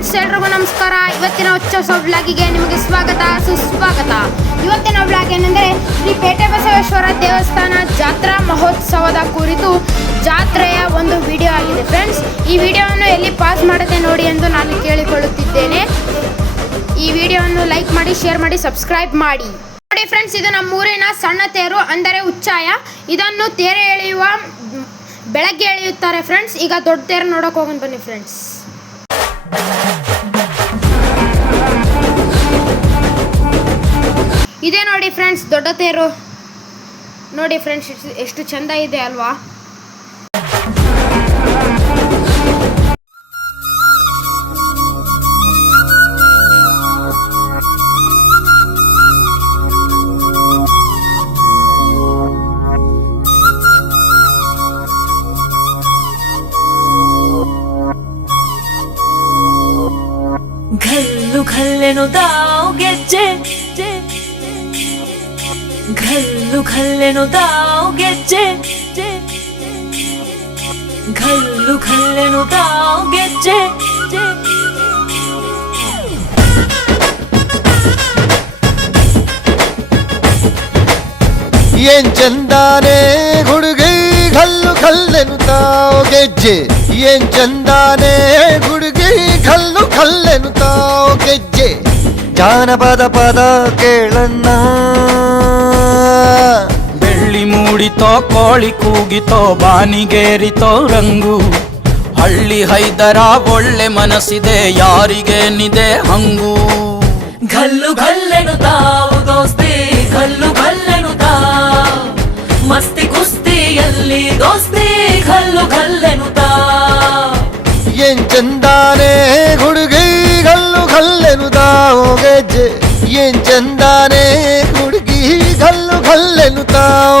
Friends, ಎಲ್ರಿಗೂ ನಮಸ್ಕಾರ. ಇವತ್ತಿನ ಉಚ್ಚೋತ್ಸವ ಬ್ಲಾಗಿಗೆ ನಿಮಗೆ ಸ್ವಾಗತ, ಸುಸ್ವಾಗತ. ಇವತ್ತಿನ ಬ್ಲಾಗ್ ಏನಂದ್ರೆ ಶ್ರೀ ಪೇಟೆ ಬಸವೇಶ್ವರ ದೇವಸ್ಥಾನ ಜಾತ್ರಾ ಮಹೋತ್ಸವದ ಕುರಿತು ಜಾತ್ರೆಯ ಒಂದು ವಿಡಿಯೋ ಆಗಿದೆ. ಫ್ರೆಂಡ್ಸ್, ಈ ವಿಡಿಯೋವನ್ನು ಎಲ್ಲಿ ಪಾಸ್ ಮಾಡದೆ ನೋಡಿ ಎಂದು ನಾನು ಕೇಳಿಕೊಳ್ಳುತ್ತಿದ್ದೇನೆ. ಈ ವಿಡಿಯೋವನ್ನು ಲೈಕ್ ಮಾಡಿ, ಶೇರ್ ಮಾಡಿ, ಸಬ್ಸ್ಕ್ರೈಬ್ ಮಾಡಿ. ನೋಡಿ ಫ್ರೆಂಡ್ಸ್, ಇದು ನಮ್ಮೂರಿನ ಸಣ್ಣ ತೇರು, ಅಂದರೆ ಉಚ್ಚಾಯ ಇದನ್ನು ತೇರೆ ಎಳೆಯುವ, ಬೆಳಗ್ಗೆ ಎಳೆಯುತ್ತಾರೆ ಫ್ರೆಂಡ್ಸ್. ಈಗ ದೊಡ್ಡ ತೇರು ನೋಡೋಕೆ ಹೋಗೋಣ ಬನ್ನಿ ಫ್ರೆಂಡ್ಸ್. ಇದೇ ನೋಡಿ ಫ್ರೆಂಡ್ಸ್ ದೊಡ್ಡ ತೇರು ನೋಡಿ ಫ್ರೆಂಡ್ಸ್ ಎಷ್ಟು- ಚಂದ ಇದೆ ಅಲ್ವಾ? ಘಲ್ಲು ಘಲ್ಲೆನು ತಾವು ಗೆಜ್ಜೆ ಘಲ್ಲು ಘಲ್ಲೆನು ತಾವು ಗೆಜ್ಜೆ ಘಲ್ಲು ಘಲ್ಲೆನು ತಾವು ಗೆಜ್ಜೆ ಏನ್ ಚಂದಾನೆ ಹುಡುಗಿ ಕಲ್ಲು ಕಲ್ಲೆನು ತಾವು ಗೆಜ್ಜೆ ಏನ್ ಚಂದಾನೆ ಹುಡುಗಿ ಕಲ್ಲು ಕಲ್ಲೆನು ತಾವು ಗೆಜ್ಜೆ. ಜಾನಪದ ಪದ ಕೇಳಣ್ಣ. ಬೆಳ್ಳಿ ಮೂಡಿತೋ ಕೋಳಿ ಕೂಗಿತೋ ಬಾನಿಗೇರಿತೋ ರಂಗು. ಹಳ್ಳಿ ಹೈದರ ಒಳ್ಳೆ ಮನಸ್ಸಿದೆ ಯಾರಿಗೇನಿದೆ ಹಂಗು. ಘಲ್ಲು ಘಲ್ಲೆನು ತಾವು ದೋಸ್ತಿ ಘಲ್ಲು ಘಲ್ಲೆನು ತಾ ಮಸ್ತಿ ಕುಸ್ತಿಯಲ್ಲಿ ದೋಸ್ತಿ ಘಲ್ಲು ಘಲ್ಲೆನು ತಾವು ಗೆಜ್ಜೆ ಏನ್ ಚಂದಾನೆ ಹುಡುಗಿ ಕಲ್ಲು ಕಲ್ಲೆನು ತಾವು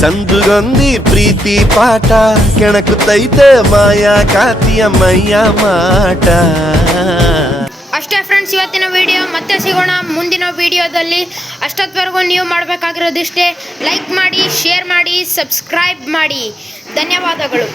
ಸಂದುಗೊಂದಿ ಪ್ರೀತಿ ಪಾಠ ಕೆಣಕುತ್ತೈತೆ ಮಾಯಾ ಕಾತಿಯ ಮೈಯ ಮಾಟ. ಅಷ್ಟೇ ಫ್ರೆಂಡ್ಸ್ ಇವತ್ತಿನ ವಿಡಿಯೋ ಮತ್ತೆ ಸಿಗೋಣ. ಮುಂದಿನ ವಿಡಿಯೋದಲ್ಲಿ ಅಷ್ಟೊತ್ತವರೆಗೂ ನೀವು ಮಾಡಬೇಕಾಗಿರೋದಿಷ್ಟೇ. ಲೈಕ್ ಮಾಡಿ ಶೇರ್ ಮಾಡಿ ಸಬ್ಸ್ಕ್ರೈಬ್ ಮಾಡಿ. ಧನ್ಯವಾದಗಳು.